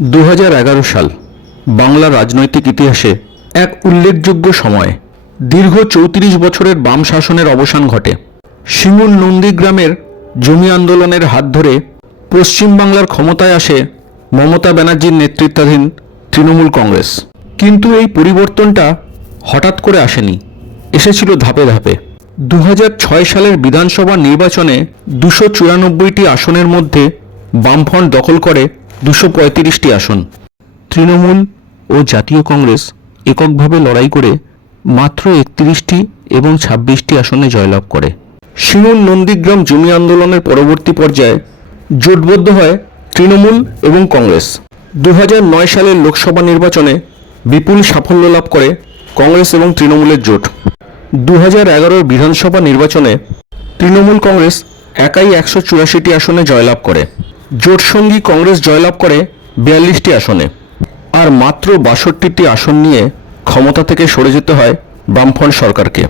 দু হাজার এগারো সাল বাংলা রাজনৈতিক ইতিহাসে এক উল্লেখযোগ্য সময়। দীর্ঘ চৌত্রিশ বছরের বাম শাসনের অবসান ঘটে। সিঙ্গুর নন্দীগ্রামের জমি আন্দোলনের হাত ধরে পশ্চিমবাংলার ক্ষমতায় আসে মমতা ব্যানার্জির নেতৃত্বাধীন তৃণমূল কংগ্রেস। কিন্তু এই পরিবর্তনটা হঠাৎ করে আসেনি। এসেছিল ধাপে ধাপে। দু হাজার ছয় সালের বিধানসভা নির্বাচনে দুশো চুরানব্বইটি আসনের মধ্যে বামফ্রন্ট দখল করে দুশো পঁয়ত্রিশটি আসন। তৃণমূল ও জাতীয় কংগ্রেস এককভাবে লড়াই করে মাত্র একত্রিশটি এবং ছাব্বিশটি আসনে জয়লাভ করে। সিঙ্গুর নন্দীগ্রাম জমি আন্দোলনের পরবর্তী পর্যায়ে জোটবদ্ধ হয় তৃণমূল এবং কংগ্রেস। দু সালের লোকসভা নির্বাচনে বিপুল সাফল্য লাভ করে কংগ্রেস এবং তৃণমূলের জোট। দু হাজার বিধানসভা নির্বাচনে তৃণমূল কংগ্রেস একাই একশো চুরাশিটি আসনে জয়লাভ করে। জোটসঙ্গী কংগ্রেস জয়লাভ করে বিয়াল্লিশটি আসনে। আর মাত্র বাষট্টিটি আসন নিয়ে ক্ষমতা থেকে সরে যেতে হয় বামফ্রন্ট সরকারকে।